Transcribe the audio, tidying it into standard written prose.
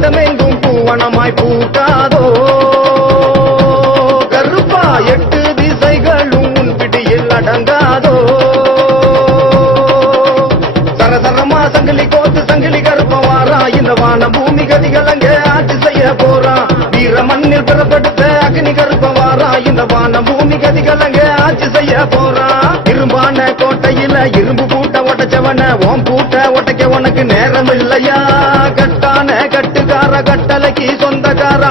இடமெங்கும் பூவனமாய் பூக்காதோ கருப்பா 8 திசைகளும் உன் பிடியில் அடங்காதோ சரசரமா சங்கிலி கோத்து சங்கிலி கருப்ப வாரா இந்த வான பூமி கதிகள் அங்கே ஆட்சி செய்ய போறான் வீர மண்ணில் பிறப்படுத்த அக்னி கருப்ப வாரா இந்த வான பூமி கதிகள் அங்கே ஆட்சி செய்ய போறான் இரும்பான கோட்டையில இரும்பு பூட்ட ஒட்டச்சவன ஓம் பூட்ட ஒட்டைக்க உனக்கு நேரம் இல்லையா கட்டான கட்டுக்கார கட்டளைக்கு சொந்தக்காரா